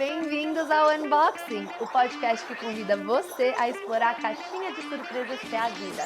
Bem-vindos ao Unboxing, o podcast que convida você a explorar a caixinha de surpresas que é a vida.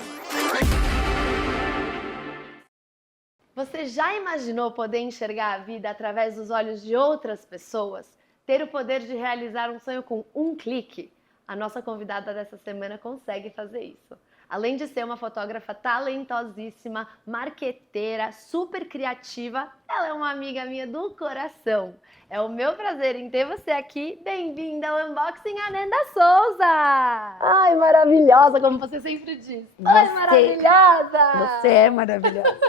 Você já imaginou poder enxergar a vida através dos olhos de outras pessoas? Ter o poder de realizar um sonho com um clique? A nossa convidada dessa semana consegue fazer isso. Além de ser uma fotógrafa talentosíssima, marqueteira, super criativa, ela é uma amiga minha do coração. É o meu prazer em ter você aqui. Bem-vinda ao Unboxing, Ananda Souza! Ai, maravilhosa, como você sempre diz. Ai, maravilhosa! Você é maravilhosa.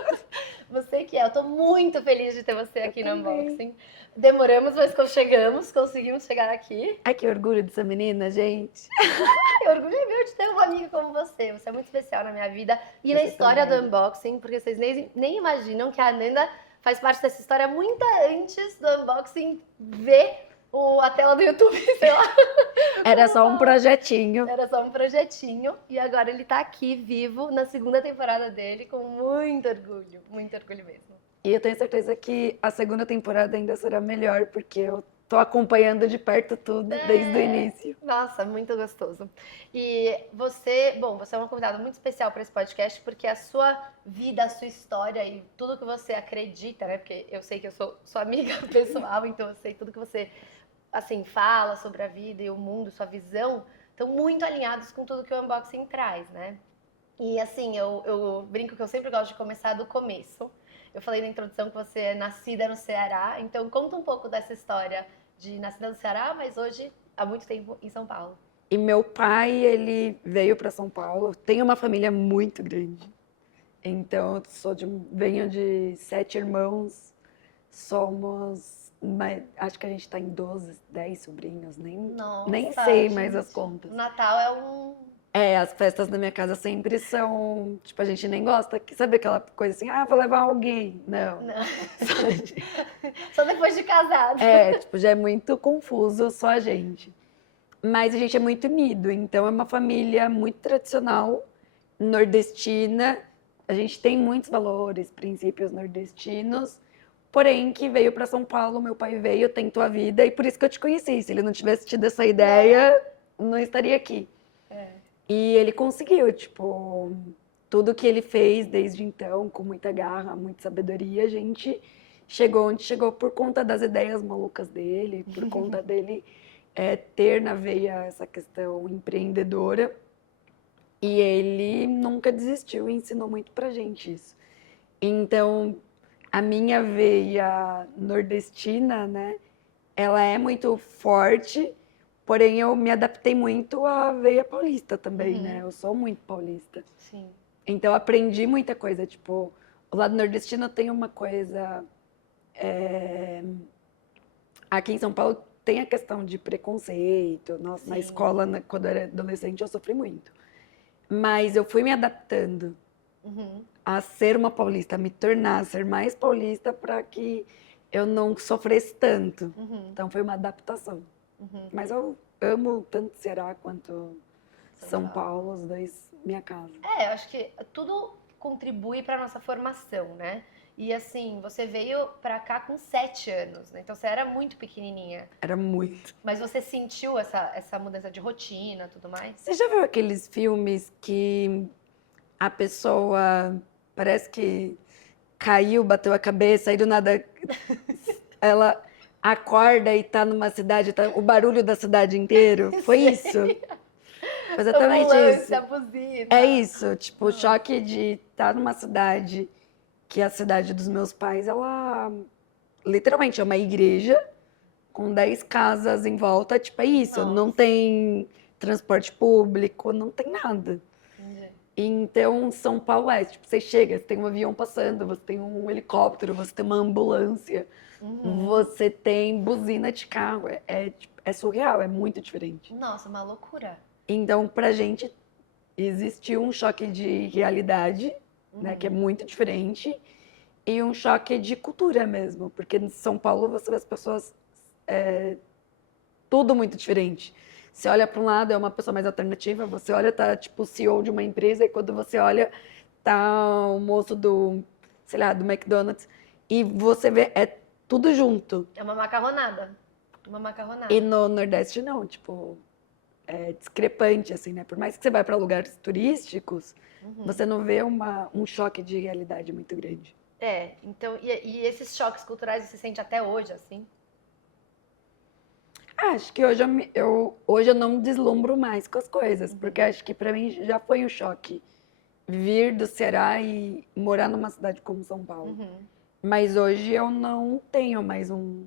Você que é. Eu tô muito feliz de ter você aqui no Unboxing. Demoramos, mas chegamos, conseguimos chegar aqui. Ai, que orgulho dessa menina, gente. Que orgulho é meu de ter uma amiga como você. Você é muito especial na minha vida e na história do Unboxing, porque vocês nem imaginam que a Ananda faz parte dessa história muito antes do Unboxing ver a tela do YouTube, sei lá. Era só um projetinho. Era só um projetinho e agora ele tá aqui vivo na segunda temporada dele com muito orgulho mesmo. E eu tenho certeza que a segunda temporada ainda será melhor, porque eu tô acompanhando de perto tudo desde o início. Nossa, muito gostoso. E você é uma convidada muito especial para esse podcast, porque a sua vida, a sua história e tudo que você acredita, né? Porque eu sei que eu sou sua amiga pessoal, então eu sei tudo que você assim fala sobre a vida e o mundo, sua visão, estão muito alinhados com tudo que o Unboxing traz, né? E assim, eu brinco que eu sempre gosto de começar do começo. Eu falei na introdução que você é nascida no Ceará, então conta um pouco dessa história de nascida no Ceará, mas hoje há muito tempo em São Paulo. E meu pai, ele veio para São Paulo. Tem uma família muito grande. Então, venho de 7 irmãos. Acho que a gente tá em 12, 10 sobrinhos. Nem sei mais as contas. O Natal é um... As festas da minha casa sempre são... Tipo, a gente nem gosta. Sabe aquela coisa assim, vou levar alguém? Não. Só depois de casado. Tipo, já é muito confuso só a gente. Mas a gente é muito unido. Então, é uma família muito tradicional, nordestina. A gente tem muitos valores, princípios nordestinos. Porém, que veio para São Paulo, meu pai veio, tentou a vida. E por isso que eu te conheci. Se ele não tivesse tido essa ideia, não estaria aqui. E ele conseguiu, tipo, tudo que ele fez desde então, com muita garra, muita sabedoria, a gente chegou onde chegou por conta das ideias malucas dele, por conta dele ter na veia essa questão empreendedora. E ele nunca desistiu e ensinou muito pra gente isso. Então, a minha veia nordestina, né, ela é muito forte. Porém, eu me adaptei muito à veia paulista também, né? Eu sou muito paulista. Sim. Então, eu aprendi muita coisa. Tipo, o lado nordestino tem uma coisa... Aqui em São Paulo tem a questão de preconceito. Nossa, na escola, quando eu era adolescente, eu sofri muito. Mas eu fui me adaptando a ser uma paulista, a me tornar, a ser mais paulista para que eu não sofresse tanto. Então, foi uma adaptação. Mas eu amo tanto Ceará quanto São Paulo, os dois, minha casa. Eu acho que tudo contribui para nossa formação, né? E assim, você veio para cá com 7 anos, né? Então você era muito pequenininha. Era muito. Mas você sentiu essa mudança de rotina, tudo mais? Você já viu aqueles filmes que a pessoa parece que caiu, bateu a cabeça, aí do nada ela acorda e tá numa cidade, o barulho da cidade inteira? Foi isso. Foi exatamente isso. A buzina. É isso, tipo, o choque de estar numa cidade que é a cidade dos meus pais, ela literalmente é uma igreja com 10 casas em volta, tipo, é isso. Nossa. Não tem transporte público, não tem nada. Entendi. Então, São Paulo tipo, você chega, você tem um avião passando, você tem um helicóptero, você tem uma ambulância, você tem buzina de carro. É surreal, é muito diferente. Nossa, uma loucura. Então, pra gente, existiu um choque de realidade, né, que é muito diferente, e um choque de cultura mesmo, porque em São Paulo você vê as pessoas tudo muito diferente. Você olha para um lado, é uma pessoa mais alternativa, você olha, tá tipo o CEO de uma empresa, e quando você olha, tá o moço do, sei lá, do McDonald's, e você vê, é tudo junto. É uma macarronada. Uma macarronada. E no Nordeste não, tipo, é discrepante, assim, né? Por mais que você vá para lugares turísticos, você não vê um choque de realidade muito grande. Então, e esses choques culturais você sente até hoje, assim? Acho que hoje eu não me deslumbro mais com as coisas, porque acho que para mim já foi um choque vir do Ceará e morar numa cidade como São Paulo. Mas hoje eu não tenho mais um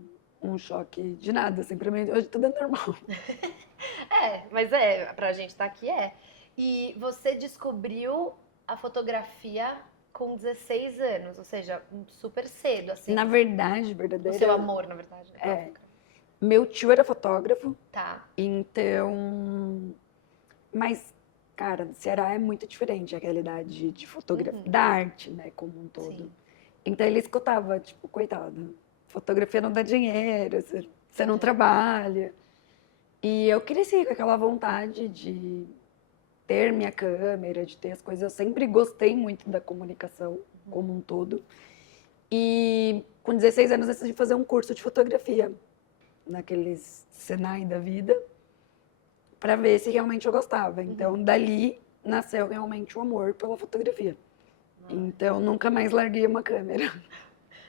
choque de nada, assim, pra mim hoje tudo é normal. Mas pra gente tá aqui E você descobriu a fotografia com 16 anos, ou seja, super cedo, assim. Na verdade, O seu amor, na verdade, né? pela fotografia. Meu tio era fotógrafo, Tá. então... Mas, cara, no Ceará é muito diferente a realidade de fotografia, da arte, né, como um todo. Sim. Então ele escutava, tipo, coitado, fotografia não dá dinheiro, você não trabalha. E eu cresci com aquela vontade de ter minha câmera, de ter as coisas. Eu sempre gostei muito da comunicação como um todo. E com 16 anos eu decidi fazer um curso de fotografia naqueles Senai da vida para ver se realmente eu gostava. Então dali nasceu realmente o amor pela fotografia. Então nunca mais larguei uma câmera.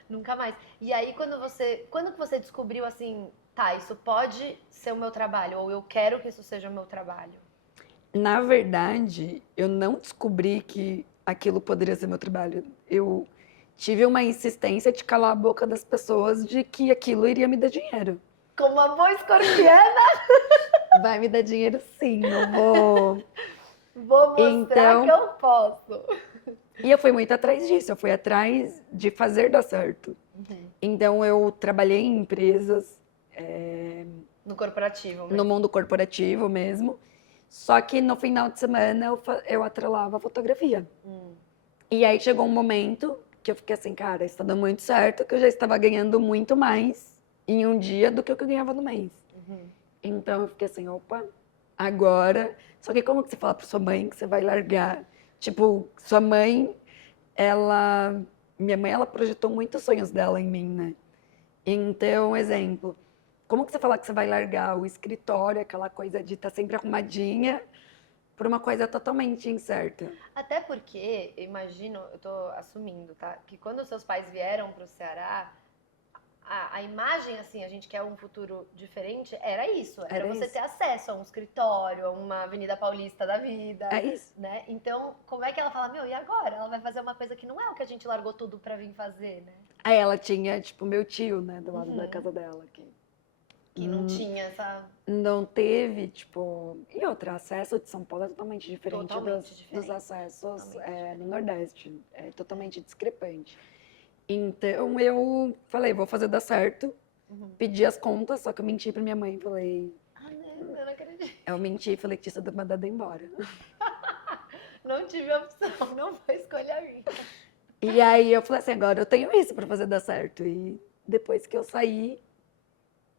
Nunca mais. E aí, quando que você descobriu assim, tá, isso pode ser o meu trabalho, ou eu quero que isso seja o meu trabalho? Na verdade, eu não descobri que aquilo poderia ser meu trabalho. Eu tive uma insistência de calar a boca das pessoas de que aquilo iria me dar dinheiro. Como uma boa escorpiana, Vai me dar dinheiro sim, não vou. vou mostrar que eu posso. E eu fui muito atrás disso, eu fui atrás de fazer dar certo. Então eu trabalhei em empresas, No corporativo mesmo. no mundo corporativo mesmo, só que no final de semana eu atrelava a fotografia. E aí chegou um momento que eu fiquei assim, cara, isso tá dando muito certo, que eu já estava ganhando muito mais em um dia do que eu ganhava no mês. Então eu fiquei assim, opa, agora... Só que como que você fala pra sua mãe que você vai largar? Tipo, sua mãe, minha mãe, ela projetou muitos sonhos dela em mim, né? Então, exemplo, como que você fala que você vai largar o escritório, aquela coisa de estar sempre arrumadinha, por uma coisa totalmente incerta? Até porque, eu imagino, eu tô assumindo, tá? Que quando seus pais vieram pro Ceará, a imagem, assim, a gente quer um futuro diferente, era isso. Era você isso. ter acesso a um escritório, a uma Avenida Paulista da vida. É isso. Né? Então, como é que ela fala, meu, e agora? Ela vai fazer uma coisa que não é o que a gente largou tudo pra vir fazer, né? Aí ela tinha, tipo, meu tio, né, do lado da casa dela. Que não tinha essa... Não teve, tipo... E outra, acesso de São Paulo é totalmente diferente, Totalmente diferente. dos acessos no Nordeste. É totalmente discrepante. Então eu falei, vou fazer dar certo. Pedi as contas, só que eu menti pra minha mãe. Falei... Ah, não, eu não acredito. Eu menti e falei que tinha sido mandada embora. Não tive opção, não foi escolha minha. E aí eu falei assim, agora eu tenho isso pra fazer dar certo. E depois que eu saí,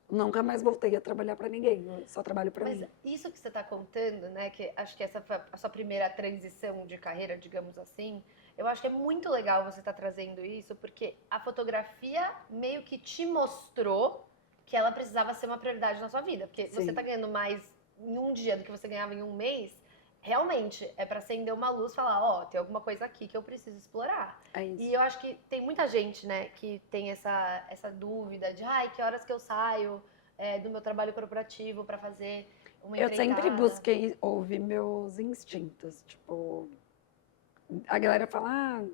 nunca mais voltei a trabalhar pra ninguém. Eu só trabalho pra mim. Mas isso que você está contando, né? Que acho que essa foi a sua primeira transição de carreira, digamos assim. Eu acho que é muito legal você estar trazendo isso, porque a fotografia meio que te mostrou que ela precisava ser uma prioridade na sua vida. Porque você está ganhando mais em um dia do que você ganhava em um mês. Realmente, é para acender uma luz e falar, ó, tem alguma coisa aqui que eu preciso explorar. É isso. E eu acho que tem muita gente, né, que tem essa dúvida de, ai, que horas que eu saio do meu trabalho corporativo para fazer uma empreitada. Eu sempre busquei ouvir meus instintos, tipo... A galera fala,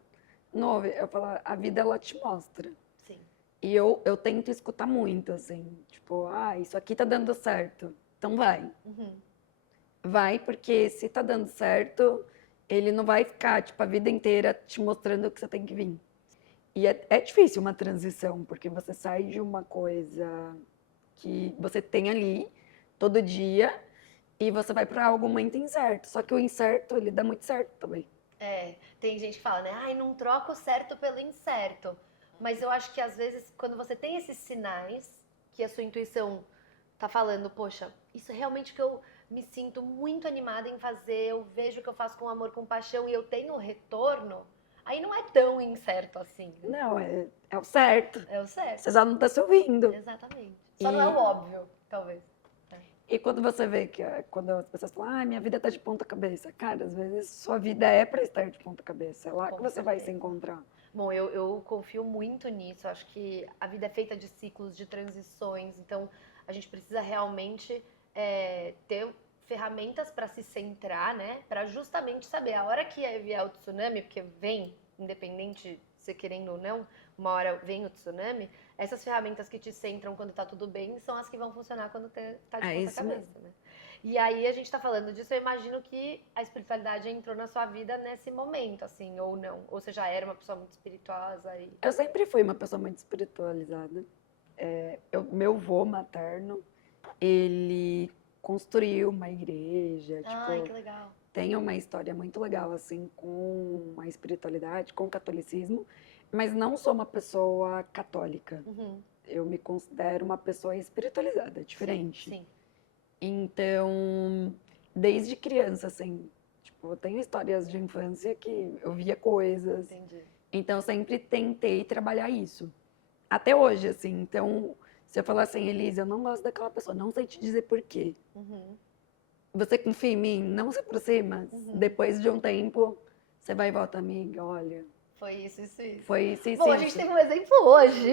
não ouve. Eu falo, a vida, ela te mostra. Sim. E eu tento escutar muito, assim, tipo, isso aqui tá dando certo, então vai. Vai, porque se tá dando certo, ele não vai ficar, tipo, a vida inteira te mostrando que você tem que vir. E é difícil uma transição, porque você sai de uma coisa que você tem ali todo dia e você vai para algo muito incerto. Só que o incerto, ele dá muito certo também. Tem gente que fala, né, ai, não troca o certo pelo incerto. Mas eu acho que às vezes, quando você tem esses sinais, que a sua intuição tá falando, poxa, isso é realmente que eu me sinto muito animada em fazer, eu vejo que eu faço com amor, com paixão e eu tenho retorno, aí não é tão incerto assim. Né? Não, é o certo. É o certo. Você só não tá se ouvindo. Exatamente. Só não é o óbvio, talvez. E quando você vê que quando as pessoas falam, minha vida tá de ponta cabeça. Cara, às vezes sua vida é pra estar de ponta cabeça. É lá Com que você vai se certeza. encontrar. Bom, eu confio muito nisso. Acho que a vida é feita de ciclos, de transições. Então, a gente precisa realmente ter ferramentas para se centrar, né? Para justamente saber a hora que vier o tsunami, porque vem, independente se querendo ou não, uma hora vem o tsunami. Essas ferramentas que te centram quando tá tudo bem são as que vão funcionar quando tá de ponta isso cabeça, mesmo. né? E aí a gente tá falando disso, eu imagino que a espiritualidade entrou na sua vida nesse momento, assim, ou não. Ou você já era uma pessoa muito espirituosa e... Eu sempre fui uma pessoa muito espiritualizada. Meu avô materno, ele construiu uma igreja, Ai, que tipo, legal. tem uma história muito legal, assim, com a espiritualidade, com o catolicismo, mas não sou uma pessoa católica. Uhum. Eu me considero uma pessoa espiritualizada, diferente. Sim. Então, desde criança, assim, tipo, eu tenho histórias de infância que eu via coisas. Entendi. Então, eu sempre tentei trabalhar isso. Até hoje, assim. Então, se eu falar assim, Elisa, eu não gosto daquela pessoa, não sei te dizer por quê. Uhum. Você confia em mim, não se aproxima. Uhum. Depois de um tempo, você vai e volta, amiga, olha. Foi isso. Foi isso, Bom, a gente teve um exemplo hoje.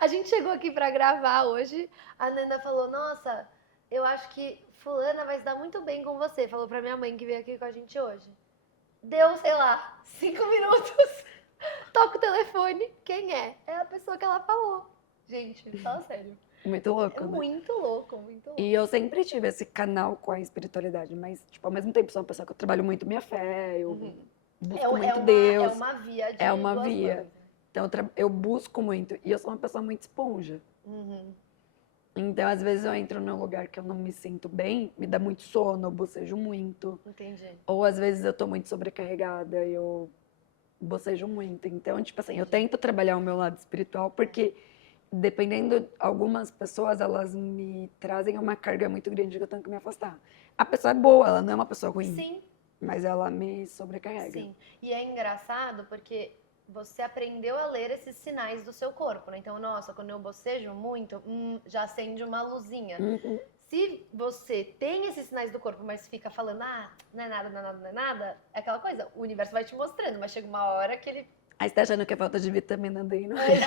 A gente chegou aqui pra gravar hoje. A Nanda falou: Nossa, eu acho que Fulana vai se dar muito bem com você. Falou pra minha mãe que veio aqui com a gente hoje. Deu, sei lá, 5 minutos. Toca o telefone. Quem é? É a pessoa que ela falou. Gente, fala sério. Muito louco, É né? muito louco, muito louco. E eu sempre tive esse canal com a espiritualidade, mas, tipo, ao mesmo tempo, sou uma pessoa que eu trabalho muito minha fé, eu busco muito Deus. É uma via de É uma duas via. mãos, né? Então, eu busco muito. E eu sou uma pessoa muito esponja. Uhum. Então, às vezes, eu entro num lugar que eu não me sinto bem, me dá muito sono, eu bocejo muito. Entendi. Ou, às vezes, eu tô muito sobrecarregada e eu bocejo muito. Então, tipo assim, eu tento trabalhar o meu lado espiritual, porque, dependendo, algumas pessoas, elas me trazem uma carga muito grande que eu tenho que me afastar. A pessoa é boa, ela não é uma pessoa ruim, Sim, mas ela me sobrecarrega. sim. E é engraçado porque você aprendeu a ler esses sinais do seu corpo, né? Então, nossa, quando eu bocejo muito, já acende uma luzinha. Uhum. Se você tem esses sinais do corpo, mas fica falando, não é nada, não é nada, não é nada, é aquela coisa, o universo vai te mostrando, mas chega uma hora que ele... Aí você tá achando que é falta de vitamina D, não é?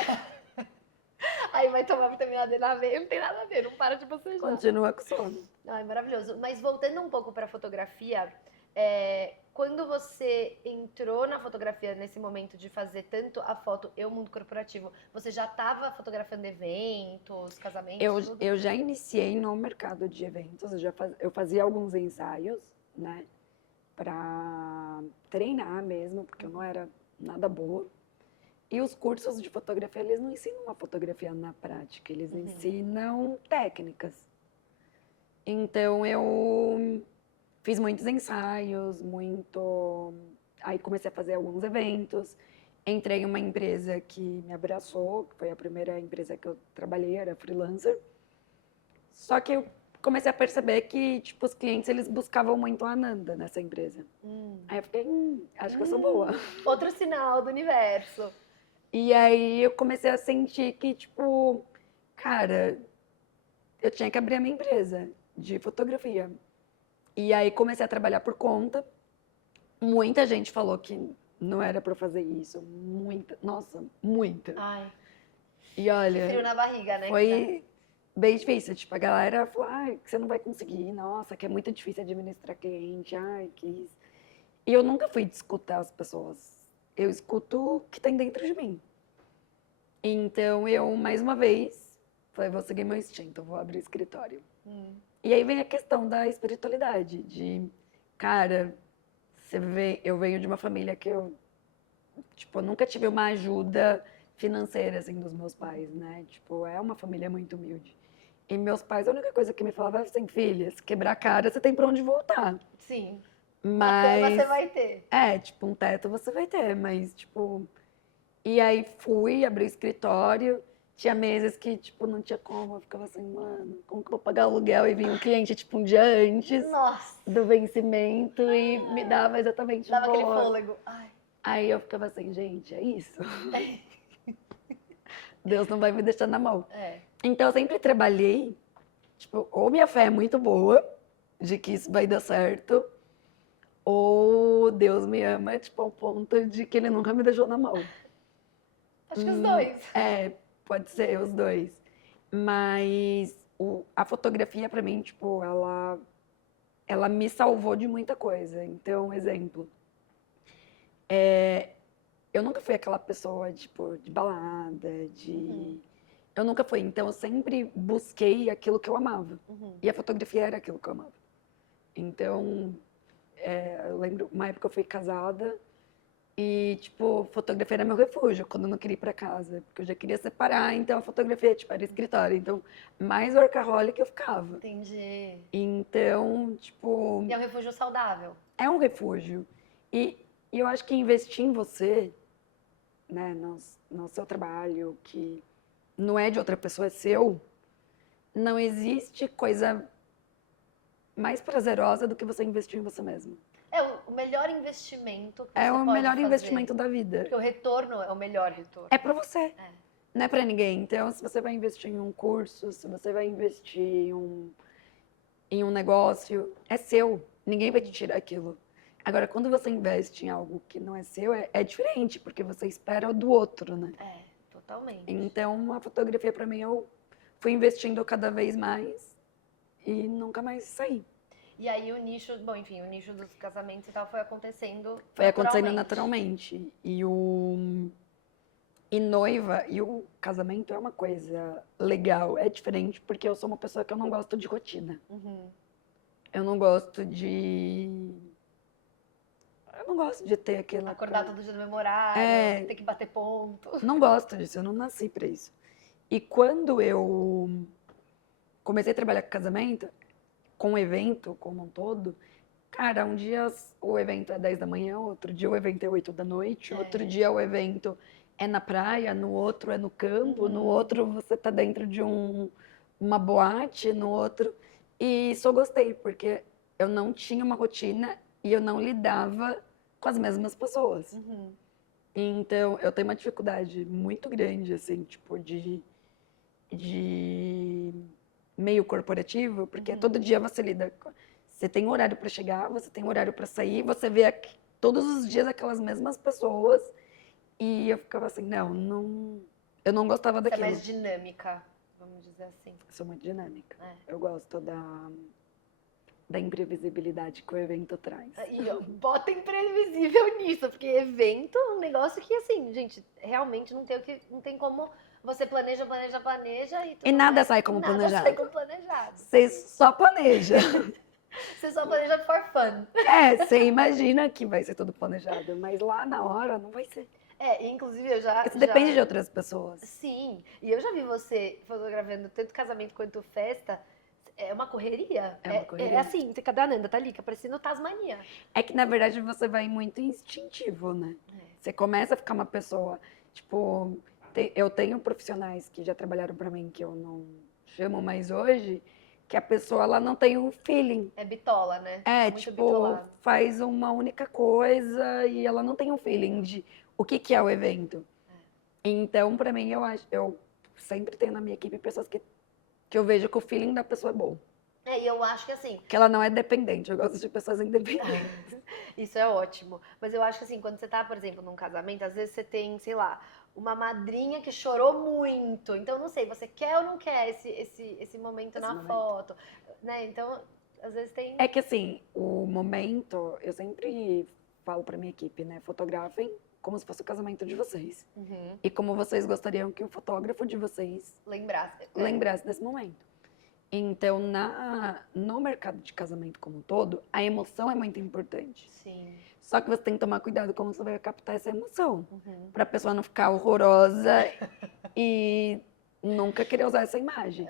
Aí vai tomar vitamina D na veia, não tem nada a ver, não para de bocejar. Continua com sono. Ai, maravilhoso. Mas voltando um pouco para a fotografia, quando você entrou na fotografia nesse momento de fazer tanto a foto e o mundo corporativo, você já estava fotografando eventos, casamentos, tudo? Eu já iniciei no mercado de eventos, eu fazia alguns ensaios, né, para treinar mesmo, porque eu não era nada boa. E os cursos de fotografia, eles não ensinam a fotografia na prática, eles ensinam técnicas. Então, eu fiz muitos ensaios, Aí comecei a fazer alguns eventos. Entrei em uma empresa que me abraçou, que foi a primeira empresa que eu trabalhei, era freelancer. Só que eu comecei a perceber que, tipo, os clientes, eles buscavam muito a Ananda nessa empresa. Aí eu fiquei, acho que eu sou boa. Outro sinal do universo. E aí eu comecei a sentir que, tipo, cara, eu tinha que abrir a minha empresa de fotografia. E aí comecei a trabalhar por conta. Muita gente falou que não era pra fazer isso. Nossa, muita. Ai, E olha, frio na barriga, né? foi bem difícil. Tipo, a galera falou, ai, que você não vai conseguir. Nossa, que é muito difícil administrar cliente. Ai, que isso. E eu nunca fui de escutar as pessoas. Eu escuto o que tem dentro de mim. Então, eu, mais uma vez, falei, vou seguir meu instinto, vou abrir escritório. E aí vem a questão da espiritualidade, de, cara, eu venho de uma família que eu, tipo, nunca tive uma ajuda financeira, assim, dos meus pais, né? Tipo, é uma família muito humilde. E meus pais, a única coisa que me falavam era assim, filha, se quebrar a cara, você tem pra onde voltar. Sim. Mas... Uma cama você vai ter. tipo, um teto você vai ter, mas, tipo... E aí fui, abri o escritório, tinha meses que, tipo, não tinha como, eu ficava assim, mano, como que eu vou pagar o aluguel? E vinha um cliente, tipo, um dia antes Nossa. do vencimento e me dava exatamente Dava aquele valor. fôlego. Ai. Aí eu ficava assim, gente, é isso. Deus não vai me deixar na mão. É. Então eu sempre trabalhei, tipo, ou minha fé é muito boa, de que isso vai dar certo, ou Deus me ama, tipo, ao ponto de que ele nunca me deixou na mão. Acho que os dois. É, pode ser os dois. Mas a fotografia, pra mim, tipo, ela me salvou de muita coisa. Então, exemplo, eu nunca fui aquela pessoa, tipo, de balada, de... Eu nunca fui. Então, eu sempre busquei aquilo que eu amava. E a fotografia era aquilo que eu amava. Então, eu lembro, uma época eu fui casada e, tipo, fotografia era meu refúgio quando eu não queria ir pra casa. Porque eu já queria separar, então a fotografia, tipo, era escritório. Então, mais workaholic eu ficava. Entendi. Então, tipo, E é um refúgio saudável. é um refúgio. E eu acho que investir em você, né, no seu trabalho, que não é de outra pessoa, é seu, não existe coisa mais prazerosa do que você investir em você mesmo. É o melhor investimento que É você o pode melhor fazer. investimento da vida. Porque o retorno é o melhor retorno. É pra você, É. não é pra ninguém. Então, se você vai investir em um curso, se você vai investir em um negócio, é seu. Ninguém vai te tirar aquilo. Agora, quando você investe em algo que não é seu, é diferente, porque você espera o do outro, né? É, totalmente. Então, a fotografia, pra mim, eu fui investindo cada vez mais e nunca mais saí. E aí o nicho, bom, enfim, o nicho dos casamentos e tal foi acontecendo Foi acontecendo naturalmente. E noiva e o casamento é uma coisa legal, é diferente, porque eu sou uma pessoa que eu não gosto de rotina. Eu não gosto de... Eu não gosto de ter aquela Acordar coisa. todo dia no mesmo horário, É. ter que bater ponto. Não gosto disso, eu não nasci pra isso. E quando eu comecei a trabalhar com casamento, com o evento como um todo, cara, um dia o evento é 10 da manhã, outro dia o evento é 8 da noite, outro dia o evento é na praia, no outro é no campo, no outro você tá dentro de uma boate, no outro. E isso eu gostei, porque eu não tinha uma rotina e eu não lidava com as mesmas pessoas. Então, eu tenho uma dificuldade muito grande, assim, tipo, de meio corporativo, porque todo dia você lida com... Você tem horário para chegar, você tem horário para sair, você vê todos os dias aquelas mesmas pessoas. E eu ficava assim, não... Eu não gostava Você é daquilo. mais dinâmica, vamos dizer assim. Eu sou muito dinâmica. É. Eu gosto da imprevisibilidade que o evento traz. E ó, bota imprevisível nisso, porque evento é um negócio que, assim, gente, realmente não tem como você planeja e tudo E nada mais. sai como Nada planejado. sai como planejado. Você só planeja. Você só planeja for fun. Você imagina que vai ser tudo planejado, mas lá na hora não vai ser. Inclusive eu já... Isso depende de outras pessoas. Sim, e eu já vi você fotografando tanto casamento quanto festa. É uma correria. É uma correria. É assim, você cadê a Nanda? Tá ali, que parecendo Tasmania. É que, na verdade, você vai muito instintivo, né? Você começa a ficar uma pessoa, tipo... Eu tenho profissionais que já trabalharam pra mim, que eu não chamo mais hoje, que a pessoa, ela não tem o feeling. É bitola, né? É, Muito tipo, bitolado. faz uma única coisa e ela não tem um feeling de o que é o evento. Então, pra mim, eu sempre tenho na minha equipe pessoas que eu vejo que o feeling da pessoa é bom. E eu acho que assim, Que ela não é dependente, eu gosto de pessoas independentes. isso é ótimo. Mas eu acho que assim, quando você tá, por exemplo, num casamento, às vezes você tem, sei lá, uma madrinha que chorou muito. Então, não sei, você quer ou não quer esse momento na momento. foto, né? Então, às vezes tem... É que assim, o momento, eu sempre falo pra minha equipe, né? Fotografem como se fosse o casamento de vocês. E como vocês gostariam que o fotógrafo de vocês lembrasse desse momento. Então, no mercado de casamento como um todo, a emoção é muito importante. Sim. Só que você tem que tomar cuidado como você vai captar essa emoção. Pra pessoa não ficar horrorosa e nunca querer usar essa imagem.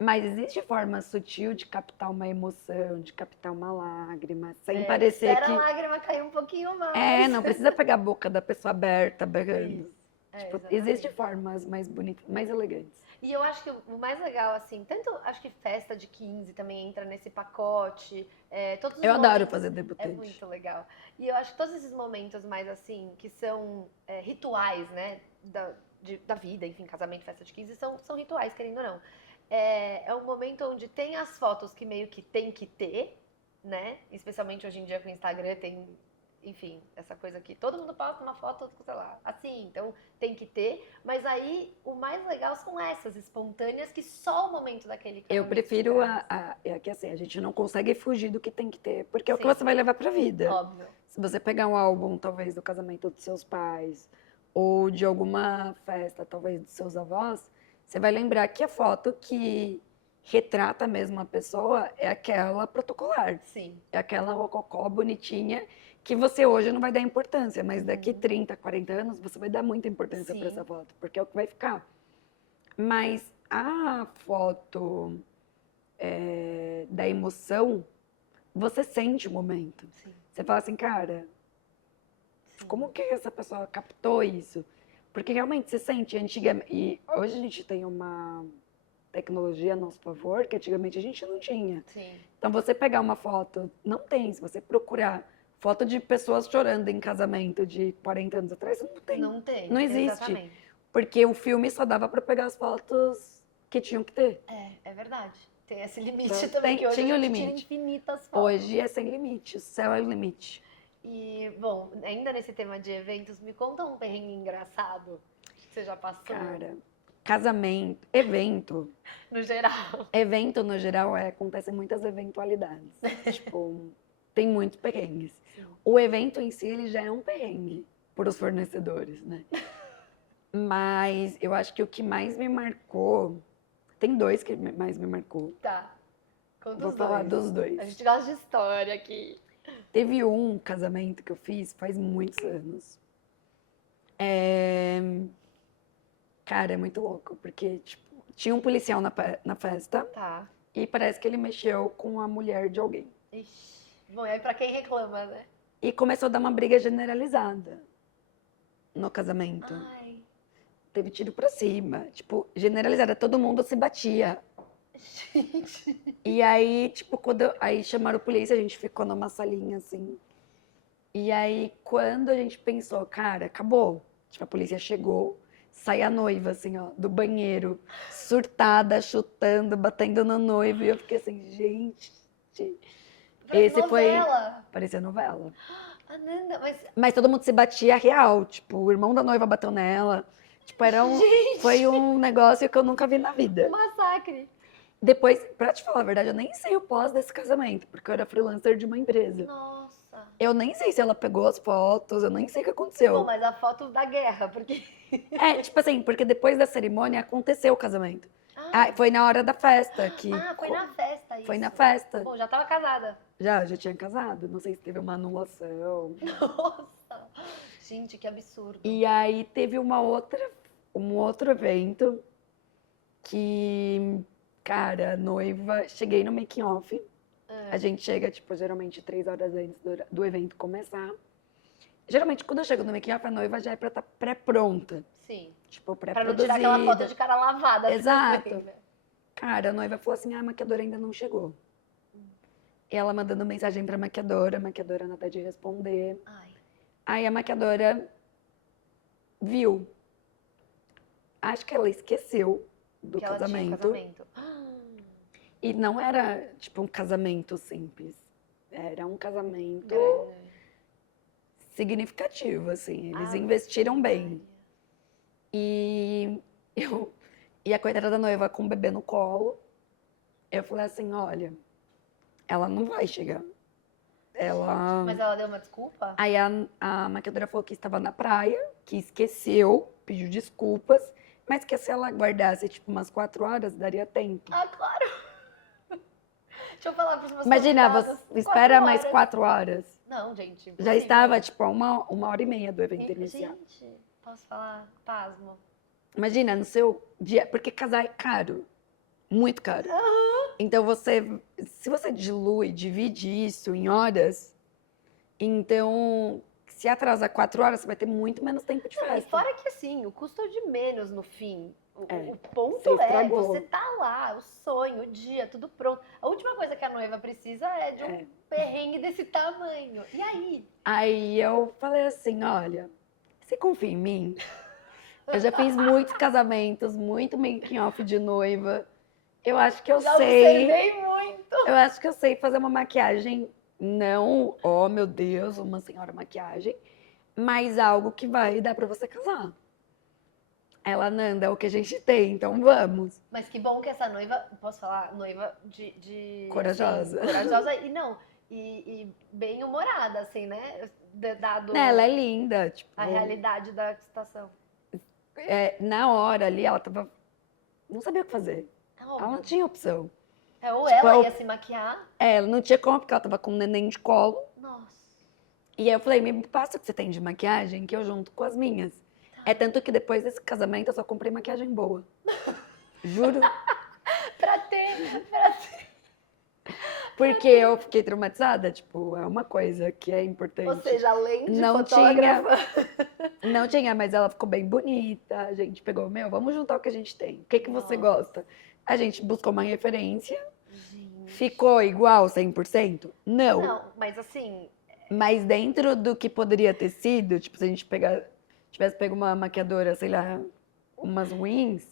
Mas existe forma sutil de captar uma emoção, de captar uma lágrima, sem parecer Espera que... a lágrima cair um pouquinho mais. não precisa pegar a boca da pessoa aberta, berrando. Isso. Tipo, exatamente. existem formas mais bonitas, mais elegantes. E eu acho que o mais legal, assim, tanto acho que festa de 15 também entra nesse pacote. Todos os Eu adoro momentos- fazer É debutante. muito legal. E eu acho que todos esses momentos mais assim, que são rituais, né? Da vida, enfim, casamento, festa de 15, são rituais, querendo ou não. É um momento onde tem as fotos que meio que tem que ter, né? Especialmente hoje em dia com o Instagram tem, enfim, essa coisa que todo mundo posta uma foto, sei lá, assim, então tem que ter. Mas aí o mais legal são essas espontâneas que só o momento daquele Eu casamento prefiro traz. é que assim, a gente não consegue fugir do que tem que ter, porque é o que Sim. você vai levar pra vida. Óbvio. Se você pegar um álbum, talvez, do casamento dos seus pais, ou de alguma festa, talvez, dos seus avós, você vai lembrar que a foto que retrata mesmo a pessoa é aquela protocolar. Sim. É aquela rococó bonitinha que você hoje não vai dar importância, mas daqui Uhum. 30, 40 anos você vai dar muita importância para Sim. essa foto, porque é o que vai ficar. Mas a foto da emoção, você sente o momento. Sim. Você fala assim, cara, Sim. como que essa pessoa captou isso? Porque realmente você sente antigamente. E hoje a gente tem uma tecnologia a nosso favor que antigamente a gente não tinha. Sim. Então você pegar uma foto, não tem, se você procurar foto de pessoas chorando em casamento de 40 anos atrás, não tem. Não tem. Não existe. Exatamente. Porque o filme só dava para pegar as fotos que tinham que ter. É verdade. Tem esse limite Então, também, que hoje tinha a o gente tira limite. infinitas fotos. Hoje é sem limite, o céu é o limite. E, bom, ainda nesse tema de eventos, me conta um perrengue engraçado que você já passou. Cara, casamento, evento. No geral. Evento, no geral, acontecem muitas eventualidades. Tipo, tem muitos perrengues. Sim. O evento em si, ele já é um perrengue para os fornecedores, né? Mas eu acho que o que mais me marcou... Tem dois que mais me marcou. Tá. Conta Vou os falar dois. dos dois. A gente gosta de história aqui. Teve um casamento que eu fiz faz muitos anos. Cara, é muito louco, porque tipo, tinha um policial na festa Tá. e parece que ele mexeu com a mulher de alguém. Ixi. Bom, e aí pra quem reclama, né? E começou a dar uma briga generalizada no casamento. Ai. Teve tiro pra cima, tipo, generalizada, todo mundo se batia. Gente. E aí, tipo, aí chamaram a polícia, a gente ficou numa salinha assim. E aí, quando a gente pensou, cara, acabou. Tipo, a polícia chegou, sai a noiva, assim, ó, do banheiro, surtada, chutando, batendo no noivo. E eu fiquei assim, gente. Esse Novela. Parecia novela. Ananda, mas... Mas todo mundo se batia real. Tipo, o irmão da noiva bateu nela. Tipo, Gente. foi um negócio que eu nunca vi na vida. Um massacre. Depois, pra te falar a verdade, eu nem sei o pós desse casamento, porque eu era freelancer de uma empresa. Nossa. Eu nem sei se ela pegou as fotos, eu nem sei o que aconteceu. Bom, mas a foto da guerra, porque... Tipo assim, porque depois da cerimônia aconteceu o casamento. Ah, Foi na hora da festa que. foi na festa isso. Foi na festa. Bom, já tava casada. Já tinha casado. Não sei se teve uma anulação. Nossa. Gente, que absurdo. E aí teve um outro evento que, cara, a noiva. Cheguei no making off. A gente chega, tipo, geralmente 3 horas antes do evento começar. Geralmente, quando eu chego no making off, a noiva já é pra estar pré-pronta. Sim. Tipo, Pra não pré-produzida. tirar aquela foto de cara lavada. Exato. também, né? Cara, a noiva falou assim, a maquiadora ainda não chegou. E ela mandando mensagem pra maquiadora, a maquiadora nada de responder. Ai. Aí a maquiadora viu. Acho que ela esqueceu do Que ela tinha um casamento. casamento. E não era, tipo, um casamento simples. Era um casamento Grande. significativo, assim. Eles Ave investiram bem. Maria. E a coitada da noiva com o bebê no colo. Eu falei assim, olha, ela não vai chegar. Mas ela deu uma desculpa? Aí a maquiadora falou que estava na praia, que esqueceu, pediu desculpas, mas que se ela guardasse, tipo, umas 4 horas, daria tempo. Ah, claro. Deixa eu falar pros meus Imagina, convidados. você espera 4 mais horas. 4 horas. Não, gente. Já impossível. estava, tipo, a uma hora e meia do evento inicial. Gente, posso falar? Pasmo. Imagina, no seu dia... Porque casar é caro. Muito caro. Então, se você divide isso em horas, então, se atrasar 4 horas, você vai ter muito menos tempo de Não, e festa. fora que assim, o custo é de menos no fim. O Você ponto é, estragou. você tá lá, o sonho, o dia, tudo pronto. A última coisa que a noiva precisa é de um perrengue desse tamanho. E aí? Aí eu falei assim, olha, você confia em mim? Eu já fiz muitos casamentos, muito making off de noiva. Eu acho que eu Já sei. observei muito. Eu acho que eu sei fazer uma maquiagem, não, oh meu Deus, uma senhora maquiagem, mas algo que vai dar pra você casar. Ela, Nanda, é o que a gente tem, então vamos. Mas que bom que essa noiva, posso falar, noiva de Corajosa. assim, corajosa e não, e bem humorada, assim, né? Dado Né, ela é linda, tipo, a realidade da situação. na hora ali ela tava, não sabia o que fazer. É Ela não óbvio. tinha opção. É, ou Tipo, ela ia se maquiar. ela não tinha como, porque ela tava com um neném de colo. Nossa. E aí eu falei, me passa o que você tem de maquiagem, que eu junto com as minhas. É tanto que depois desse casamento eu só comprei maquiagem boa. Juro. Pra ter. Porque eu fiquei traumatizada, tipo, é uma coisa que é importante. Ou seja, além de Não fotógrafa. Não tinha, mas ela ficou bem bonita. A gente pegou, vamos juntar o que a gente tem. O que que você Nossa. gosta? A gente buscou uma referência. Gente. Ficou igual 100%? Não. Não, mas assim, Mas dentro do que poderia ter sido, tipo, se a gente tivesse pego uma maquiadora, sei lá, umas wings,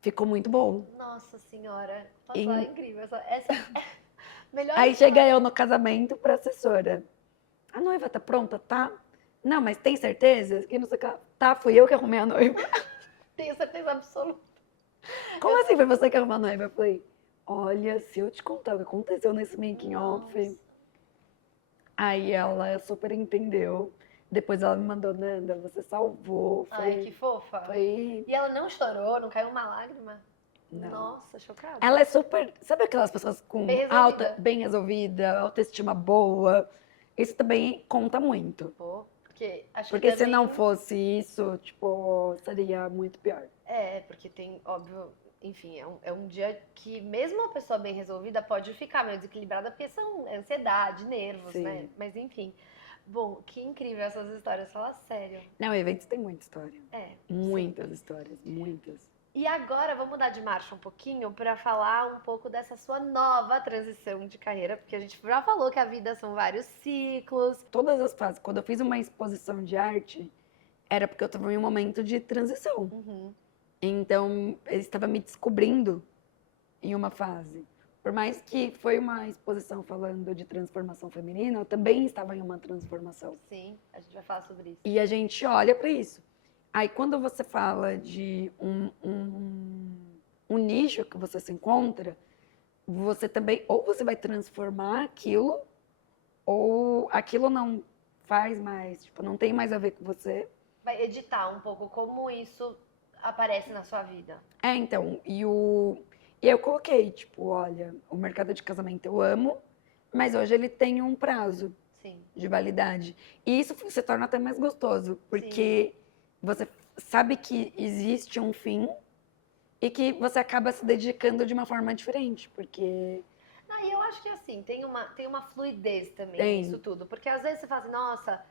ficou muito bom. nossa senhora. Posso Em- falar, é incrível. Essa é melhor Aí história. chega eu no casamento pra assessora. A noiva tá pronta? Tá. Não, mas tem certeza? Que não sei o que. Tá, fui eu que arrumei a noiva. Tenho certeza absoluta. Como assim foi você que arrumou a noiva? Eu falei, olha, se eu te contar o que aconteceu nesse making off. Nossa. Aí ela super entendeu. Depois ela me mandou, Nanda, você salvou. Ai, que fofa. Foi. E ela não chorou, não caiu uma lágrima? Não. Nossa, chocada. Ela é super. Sabe aquelas pessoas com Bem resolvida. bem resolvida, autoestima boa? Isso também conta muito. Pô, porque acho Porque que se também... não fosse isso, tipo, seria muito pior. É, porque tem, óbvio, enfim, é um dia que mesmo uma pessoa bem resolvida pode ficar meio desequilibrada, porque são ansiedade, nervos, Sim. né? Mas enfim. Bom, que incrível essas histórias, fala sério. Não, eventos tem muita história. É. Muitas histórias, muitas. E agora vamos mudar de marcha um pouquinho para falar um pouco dessa sua nova transição de carreira, porque a gente já falou que a vida são vários ciclos. Todas as fases. Quando eu fiz uma exposição de arte, era porque eu estava em um momento de transição. Uhum. Então, eu estava me descobrindo em uma fase. Por mais que foi uma exposição falando de transformação feminina, eu também estava em uma transformação. Sim, a gente vai falar sobre isso. E a gente olha para isso. Aí, quando você fala de um nicho que você se encontra, você também, ou você vai transformar aquilo, ou aquilo não faz mais, tipo, não tem mais a ver com você. Vai editar um pouco como isso aparece na sua vida. Então, e aí eu coloquei, tipo, olha, o mercado de casamento eu amo, mas hoje ele tem um prazo Sim. de validade. E isso se torna até mais gostoso, porque você sabe que existe um fim e que você acaba se dedicando de uma forma diferente, porque... Não, e eu acho que assim, tem uma fluidez também Tem. nisso tudo. Porque às vezes você fala assim, nossa,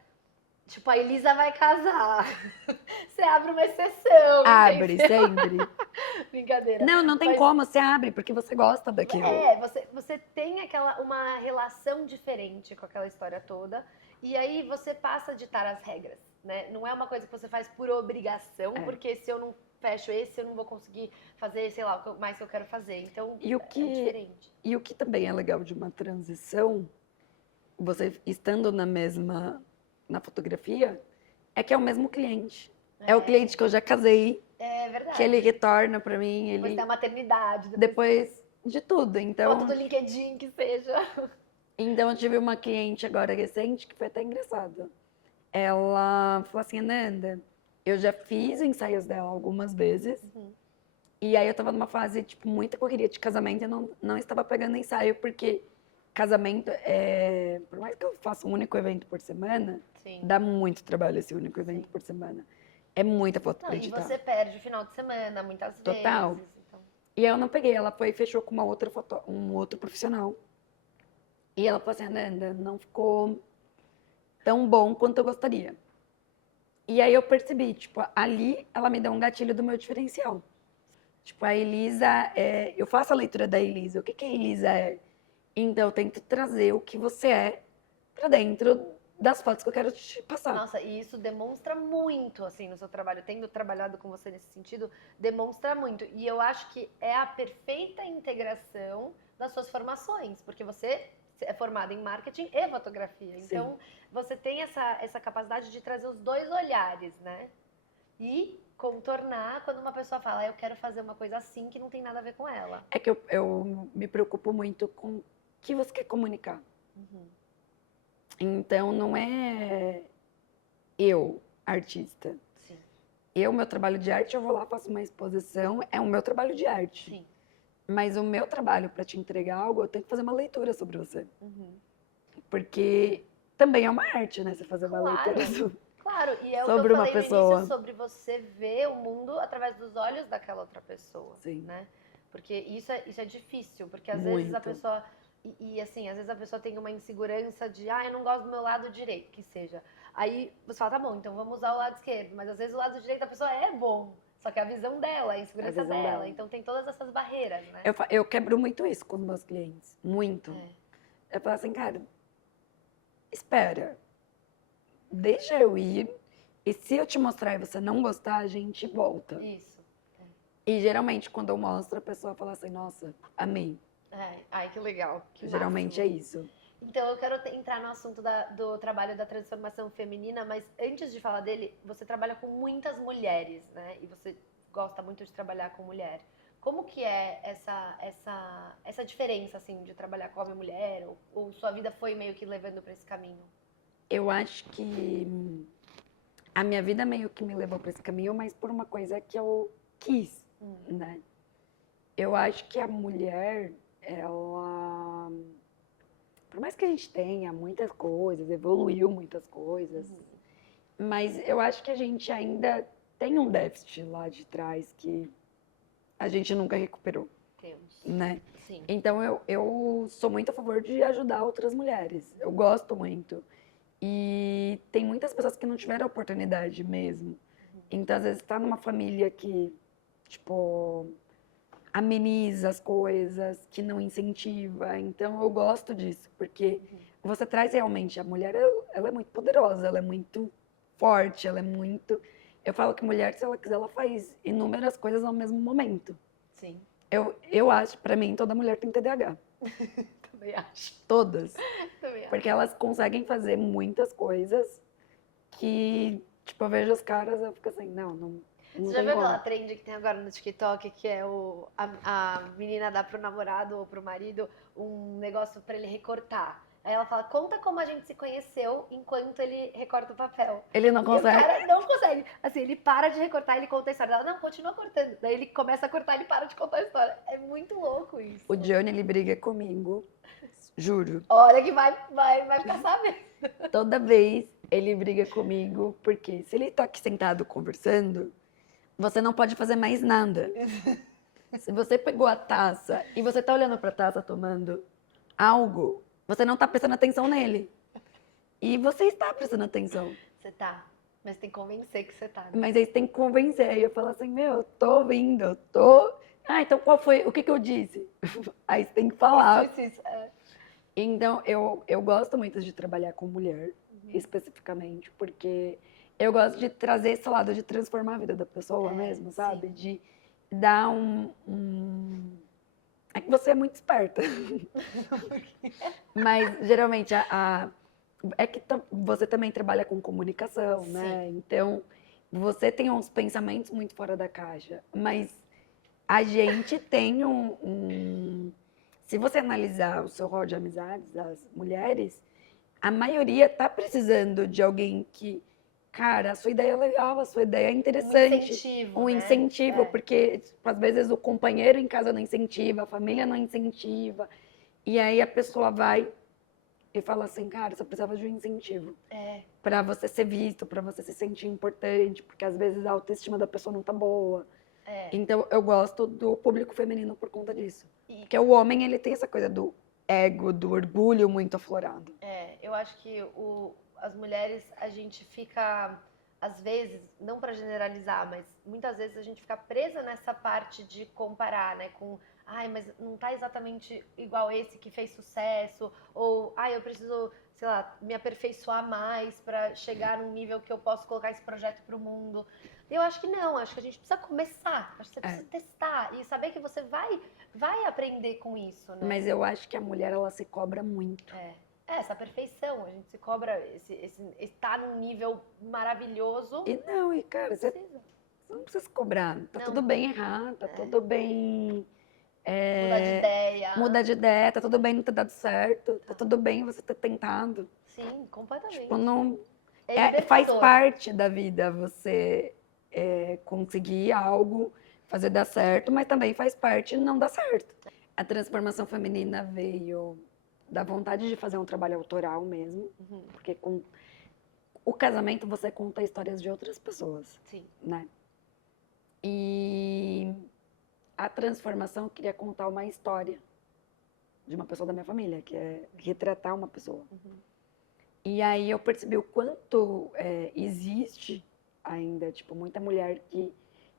tipo, a Elisa vai casar. Você abre uma exceção. Abre, entendeu? sempre. Brincadeira. Não tem Mas- como, você abre, porque você gosta daquilo. Você tem uma relação diferente com aquela história toda. E aí você passa a ditar as regras, né? Não é uma coisa que você faz por obrigação, porque se eu não fecho esse, eu não vou conseguir fazer, sei lá, o mais que eu quero fazer. Então, E o é que, diferente. e o que também é legal de uma transição, você estando na fotografia, é que é o mesmo cliente. É o cliente que eu já casei, É verdade. que ele retorna pra mim, Depois ele da maternidade, depois de tudo. Então, foto do LinkedIn, que seja. então eu tive uma cliente agora recente que foi até engraçada. Ela falou assim, Ananda, eu já fiz ensaios dela algumas vezes. Uhum. E aí eu tava numa fase, tipo, muita correria de casamento e não estava pegando ensaio, porque casamento por mais que eu faça um único evento por semana, Sim. dá muito trabalho esse único evento por semana. É muita foto Não, pra e editar. você perde o final de semana, muitas Total. vezes. Então... E aí eu não peguei, ela foi e fechou com um outro profissional. E ela falou assim, Ananda, não ficou tão bom quanto eu gostaria. E aí eu percebi, tipo, ali ela me deu um gatilho do meu diferencial. Tipo, a Elisa, eu faço a leitura da Elisa, o que a Elisa é? Então eu tento trazer o que você é pra dentro das fotos que eu quero te passar. Nossa, e isso demonstra muito, assim, no seu trabalho. Tendo trabalhado com você nesse sentido, demonstra muito. E eu acho que é a perfeita integração das suas formações, porque você é formada em marketing e fotografia. Então, você tem essa capacidade de trazer os dois olhares, né? E contornar quando uma pessoa fala, eu quero fazer uma coisa assim que não tem nada a ver com ela. É que eu me preocupo muito com o que você quer comunicar. Uhum. Então, não é eu, artista. Sim, Meu trabalho de arte, eu vou lá, faço uma exposição, é o meu trabalho de arte. sim. Mas o meu trabalho para te entregar algo, eu tenho que fazer uma leitura sobre você. Uhum. Porque também é uma arte, né? Você fazer uma Claro. leitura sobre... Claro, e é o que Sobre eu uma falei no pessoa. início sobre você ver o mundo através dos olhos daquela outra pessoa, Sim. né? Porque isso é difícil, porque às vezes a Muito. pessoa assim, às vezes a pessoa tem uma insegurança de, eu não gosto do meu lado direito, que seja. Aí você fala, tá bom, então vamos usar o lado esquerdo, mas às vezes o lado direito da pessoa é bom, só que é a visão dela, a insegurança visão dela, dela. então tem todas essas barreiras, né? Eu quebro muito isso com os meus clientes. Muito. É. Eu falo assim, cara, espera. Deixa eu ir. E se eu te mostrar e você não gostar, a gente volta. Isso. E geralmente, quando eu mostro, a pessoa fala assim, nossa, amei. Ai, que legal. Que Geralmente máximo. é isso. Então, eu quero entrar no assunto do trabalho da transformação feminina, mas antes de falar dele, você trabalha com muitas mulheres, né? E você gosta muito de trabalhar com mulher. Como que é essa diferença, assim, de trabalhar com homem e mulher? Ou sua vida foi meio que levando para esse caminho? Eu acho que a minha vida meio que me levou para esse caminho, mas por uma coisa que eu quis, né? Eu acho que a mulher, ela... Por mais que a gente tenha muitas coisas, evoluiu muitas coisas, mas eu acho que a gente ainda tem um déficit lá de trás que a gente nunca recuperou, Temos. né? Sim. Então eu sou muito a favor de ajudar outras mulheres. Eu gosto muito. E tem muitas pessoas que não tiveram oportunidade mesmo. Então, às vezes, tá numa família que, tipo, ameniza as coisas, que não incentiva. Então, eu gosto disso, porque você traz realmente a mulher, ela é muito poderosa, ela é muito forte, ela é muito... Eu falo que mulher, se ela quiser, ela faz inúmeras coisas ao mesmo momento. Sim. Eu acho, pra mim, toda mulher tem TDAH. Também acho. Todas. Também acho. Porque elas conseguem fazer muitas coisas que, tipo, eu vejo os caras, eu fico assim, não Você já tem viu como. aquela trend que tem agora no TikTok, que é a menina dá pro namorado ou pro marido um negócio pra ele recortar? Aí ela fala, conta como a gente se conheceu enquanto ele recorta o papel. Ele não E o consegue. cara não consegue. Assim, ele para de recortar, ele conta a história. Ela, não, continua cortando. Daí ele começa a cortar, ele para de contar a história. É muito louco isso. O Johnny, ele briga comigo, juro. Olha que vai ficar sabendo. Toda vez ele briga comigo, porque se ele tá aqui sentado conversando, você não pode fazer mais nada. Se você pegou a taça e você tá olhando pra taça tomando algo, você não tá prestando atenção nele. E você está prestando atenção. Você tá. Mas tem que convencer que você tá. Né? Mas aí você tem que convencer. Aí eu falo assim, eu tô ouvindo, eu tô... então qual foi? O que eu disse? Aí você tem que falar. Isso. Então, eu gosto muito de trabalhar com mulher, especificamente, porque eu gosto de trazer esse lado de transformar a vida da pessoa mesmo, sabe? Sim. De dar É que você é muito esperta. Mas, geralmente, é que você também trabalha com comunicação, né? Então, você tem uns pensamentos muito fora da caixa. Mas a gente tem Se você analisar o seu rol de amizades, das mulheres, a maioria tá precisando de alguém que... Cara, a sua ideia é legal, a sua ideia é interessante. Um incentivo, porque às vezes o companheiro em casa não incentiva, a família não incentiva. E aí a pessoa vai e fala assim, cara, você precisava de um incentivo. Pra você ser visto, pra você se sentir importante, porque às vezes a autoestima da pessoa não tá boa. Então eu gosto do público feminino por conta disso. Porque o homem, ele tem essa coisa do ego, do orgulho muito aflorado. Eu acho que as mulheres, a gente fica, às vezes, não para generalizar, mas muitas vezes a gente fica presa nessa parte de comparar, né? Com, ai, mas não tá exatamente igual esse que fez sucesso, ou, ai, eu preciso, sei lá, me aperfeiçoar mais para chegar num nível que eu posso colocar esse projeto pro mundo. Eu acho que não, acho que a gente precisa começar, acho que você precisa testar e saber que você vai aprender com isso, né? Mas eu acho que a mulher, ela se cobra muito. Essa perfeição, a gente se cobra estar num nível maravilhoso. E cara, você não precisa se cobrar. Tá tudo bem errar, tá tudo bem. Mudar de ideia. Mudar de ideia, tá tudo bem não ter dado certo, tá tudo bem você ter tentado. Sim, completamente. Tipo, não. É Faz libertador. parte da vida você conseguir algo, fazer dar certo, mas também faz parte não dar certo. A transformação feminina veio da vontade de fazer um trabalho autoral mesmo, porque com o casamento você conta histórias de outras pessoas, Sim. né? E a transformação eu queria contar uma história de uma pessoa da minha família, que é retratar uma pessoa. E aí eu percebi o quanto existe ainda, tipo, muita mulher que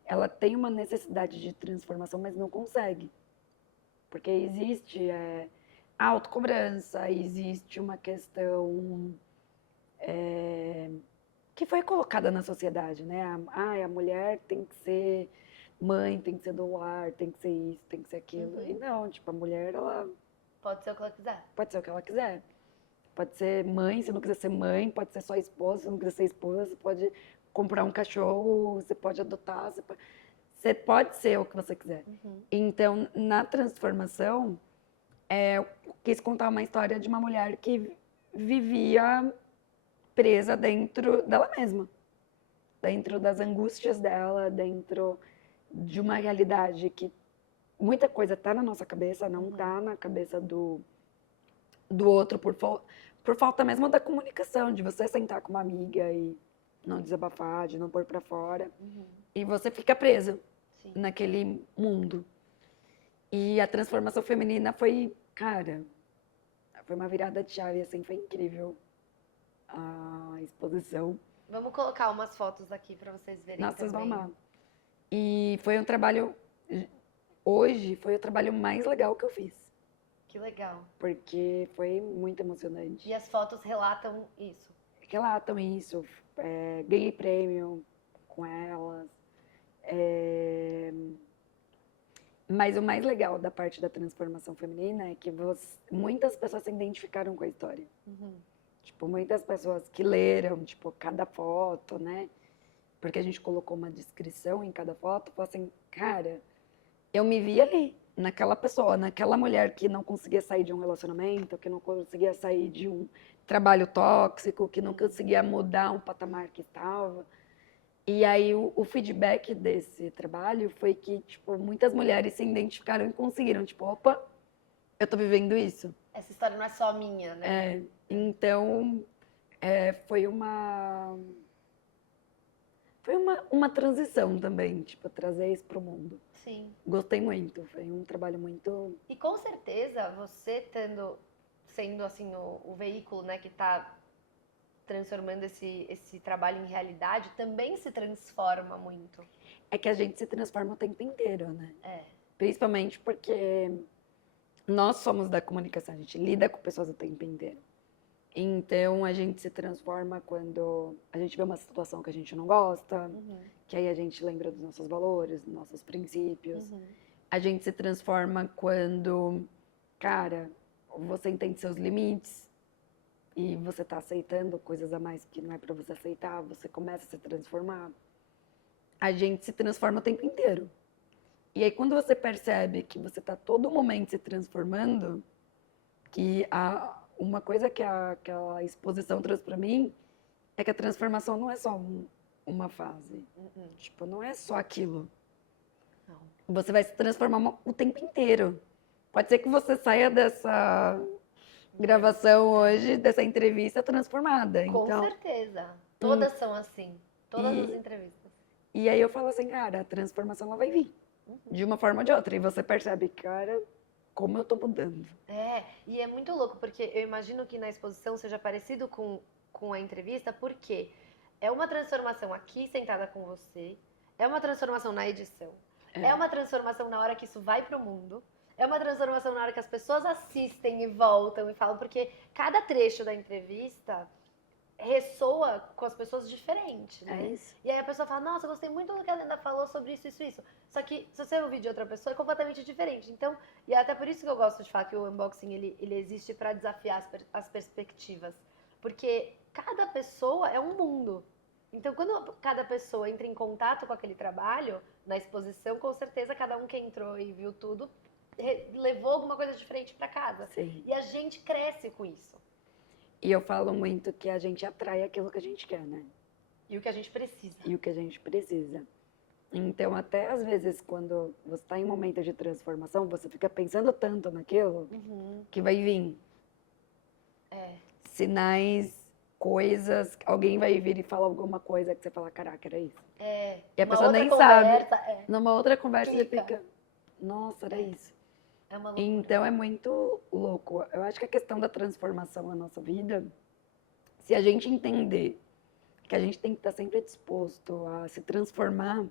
ela tem uma necessidade de transformação, mas não consegue. Porque existe autocobrança, existe uma questão que foi colocada na sociedade, né? A mulher tem que ser mãe, tem que ser do lar, tem que ser isso, tem que ser aquilo. E não, tipo, a mulher, ela Pode ser o que ela quiser. pode ser o que ela quiser. Pode ser mãe, se não quiser ser mãe, pode ser só esposa, se não quiser ser esposa, você pode comprar um cachorro, você pode adotar, você pode ser o que você quiser. Então, na transformação, eu quis contar uma história de uma mulher que vivia presa dentro dela mesma, dentro das angústias dela, dentro de uma realidade que muita coisa está na nossa cabeça, não está na cabeça do outro por falta mesmo da comunicação, de você sentar com uma amiga e não desabafar, de não pôr pra fora. E você fica presa naquele mundo. E a transformação feminina foi, cara, foi uma virada de chave, assim, foi incrível a exposição. Vamos colocar umas fotos aqui pra vocês verem. Nossa, vocês vão também. amar. E foi um trabalho, hoje, foi o trabalho mais legal que eu fiz. Que legal. Porque foi muito emocionante. E as fotos relatam isso. Relatam isso. Ganhei prêmio com elas. Mas o mais legal da parte da transformação feminina é que muitas pessoas se identificaram com a história. Tipo, muitas pessoas que leram, tipo, cada foto, né? Porque a gente colocou uma descrição em cada foto, falaram assim, cara, eu me vi ali, naquela pessoa, naquela mulher que não conseguia sair de um relacionamento, que não conseguia sair de um trabalho tóxico, que não conseguia mudar um patamar que estava. E aí o feedback desse trabalho foi que, tipo, muitas mulheres se identificaram e conseguiram, tipo, opa, eu tô vivendo isso. Essa história não é só minha, né? Então, foi uma transição também, tipo, trazer isso pro mundo. Sim. Gostei muito, foi um trabalho muito... E com certeza, você sendo assim o veículo, né, que tá transformando esse trabalho em realidade, também se transforma muito. É que a gente se transforma o tempo inteiro, né? É. Principalmente porque nós somos da comunicação, a gente lida com pessoas o tempo inteiro. Então, a gente se transforma quando a gente vê uma situação que a gente não gosta, que aí a gente lembra dos nossos valores, dos nossos princípios. A gente se transforma quando, cara, você entende seus limites e você tá aceitando coisas a mais que não é para você aceitar, você começa a se transformar. A gente se transforma o tempo inteiro. E aí, quando você percebe que você tá todo momento se transformando, que uma coisa que aquela exposição trouxe para mim é que a transformação não é só uma fase. Tipo, não é só aquilo. Não. Você vai se transformar o tempo inteiro. Pode ser que você saia dessa gravação hoje, dessa entrevista transformada. Com então, certeza. Todas são assim. Todas as entrevistas. E aí eu falo assim, cara, a transformação ela vai vir. De uma forma ou de outra. E você percebe, cara, como eu tô mudando. E é muito louco, porque eu imagino que na exposição seja parecido com com a entrevista, porque é uma transformação aqui sentada com você, é uma transformação na edição, é uma transformação na hora que isso vai pro mundo, é uma transformação na hora que as pessoas assistem e voltam e falam, porque cada trecho da entrevista ressoa com as pessoas diferente, né? É isso. E aí a pessoa fala, nossa, eu gostei muito do que a Lenda falou sobre isso, isso, isso. Só que se você ouvir de outra pessoa, é completamente diferente. Então, e é até por isso que eu gosto de falar que o unboxing, ele existe para desafiar as perspectivas. Porque cada pessoa é um mundo. Então, quando cada pessoa entra em contato com aquele trabalho, na exposição, com certeza cada um que entrou e viu tudo, levou alguma coisa diferente para casa. Sim. E a gente cresce com isso. E eu falo muito que a gente atrai aquilo que a gente quer, né? E o que a gente precisa. E o que a gente precisa. Então, até às vezes, quando você está em um momento de transformação, você fica pensando tanto naquilo que vai vir sinais, coisas, alguém vai vir e falar alguma coisa que você fala, caraca, era isso. E a pessoa nem sabe. Numa outra conversa você fica, nossa, era isso. É uma loucura. Então é muito louco. Eu acho que a questão da transformação na nossa vida, se a gente entender que a gente tem que estar sempre disposto a se transformar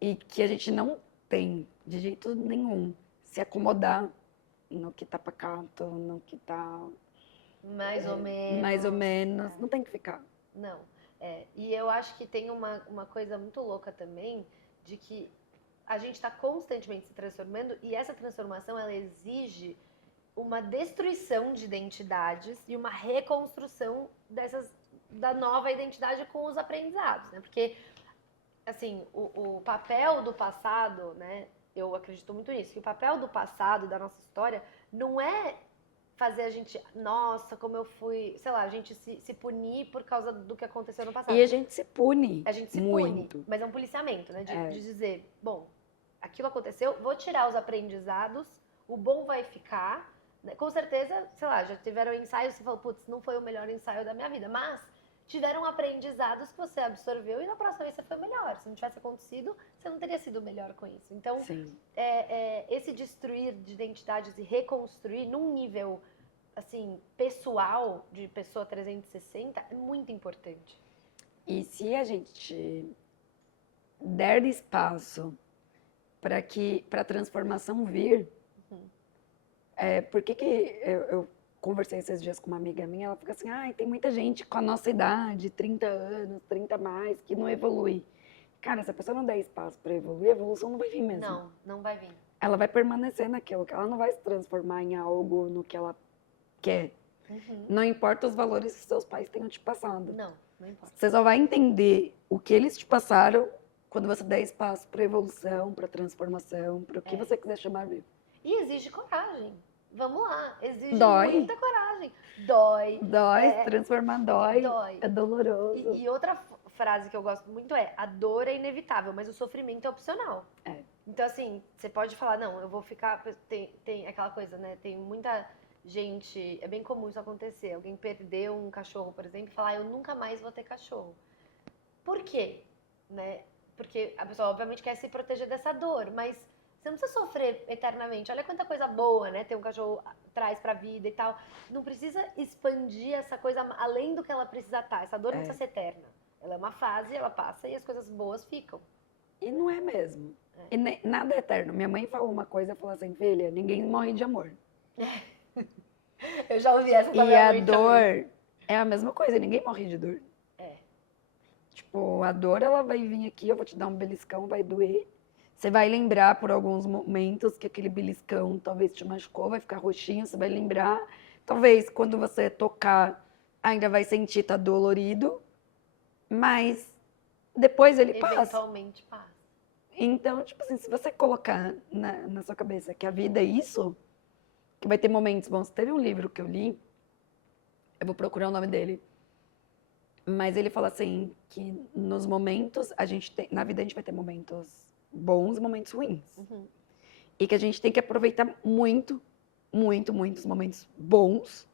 e que a gente não tem, de jeito nenhum, se acomodar no que tá pacato, no que tá Mais ou menos. mais ou menos, não tem que ficar. Não. E eu acho que tem uma coisa muito louca também, de que a gente está constantemente se transformando e essa transformação, ela exige uma destruição de identidades e uma reconstrução da nova identidade com os aprendizados, né? Porque, assim, o papel do passado, né? Eu acredito muito nisso, que o papel do passado, da nossa história, não é fazer a gente, nossa, como eu fui, sei lá, a gente se punir por causa do que aconteceu no passado. E a gente se pune A gente se muito. pune, mas é um policiamento, né? De dizer, bom, aquilo aconteceu, vou tirar os aprendizados, o bom vai ficar. Né? Com certeza, sei lá, já tiveram ensaios que você falou, putz, não foi o melhor ensaio da minha vida, mas tiveram aprendizados que você absorveu e na próxima vez você foi melhor. Se não tivesse acontecido, você não teria sido melhor com isso. Então, esse destruir de identidades e reconstruir num nível, assim, pessoal, de pessoa 360, é muito importante. E se a gente der espaço para a transformação vir, por que eu conversei esses dias com uma amiga minha, ela fica assim, tem muita gente com a nossa idade, 30 anos, 30 a mais, que não evolui. Cara, se a pessoa não der espaço para evoluir, a evolução não vai vir mesmo. Não, não vai vir. Ela vai permanecer naquilo, que ela não vai se transformar em algo no que ela quer. Não importa os valores que seus pais tenham te passado. Não importa. Você só vai entender o que eles te passaram quando você der espaço para evolução, para transformação, para o que você quiser chamar de. E exige coragem. Vamos lá, exige muita coragem. Dói. Se transformar dói. É doloroso. E outra frase que eu gosto muito é, a dor é inevitável, mas o sofrimento é opcional. Então, assim, você pode falar, não, eu vou ficar... Tem aquela coisa, né? Tem muita gente... É bem comum isso acontecer. Alguém perdeu um cachorro, por exemplo, e falar, eu nunca mais vou ter cachorro. Por quê? Né? Porque a pessoa, obviamente, quer se proteger dessa dor, mas... Você não precisa sofrer eternamente. Olha quanta coisa boa, né? Ter um cachorro traz pra vida e tal. Não precisa expandir essa coisa além do que ela precisa estar. Essa dor não precisa ser eterna. Ela é uma fase, ela passa e as coisas boas ficam. E não é mesmo. E nada é eterno. Minha mãe falou uma coisa e falou assim, filha, ninguém morre de amor. Eu já ouvi essa da E minha a mãe dor também. é a mesma coisa, ninguém morre de dor. Tipo, a dor, ela vai vir aqui, eu vou te dar um beliscão, vai doer. Você vai lembrar por alguns momentos que aquele beliscão talvez te machucou, vai ficar roxinho, você vai lembrar. Talvez quando você tocar, ainda vai sentir, tá dolorido, mas depois ele passa. Eventualmente passa. Então, tipo assim, se você colocar na sua cabeça que a vida é isso, que vai ter momentos bons. Teve um livro que eu li, eu vou procurar o nome dele, mas ele fala assim, que nos momentos, na vida a gente vai ter momentos bons e momentos ruins. E que a gente tem que aproveitar muito, muito, muito os momentos bons,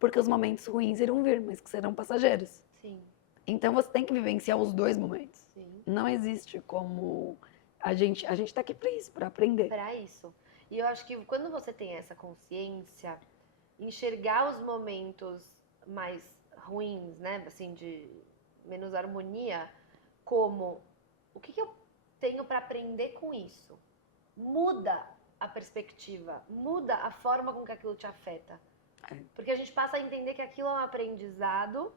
porque os momentos ruins irão vir, mas que serão passageiros. Sim. Então você tem que vivenciar os dois momentos. Sim. Não existe como... A gente tá aqui para isso, para aprender. Para isso. E eu acho que quando você tem essa consciência, enxergar os momentos mais ruins, né? Assim, de menos harmonia, como o que eu tenho para aprender com isso? Muda a perspectiva, muda a forma com que aquilo te afeta. Porque a gente passa a entender que aquilo é um aprendizado,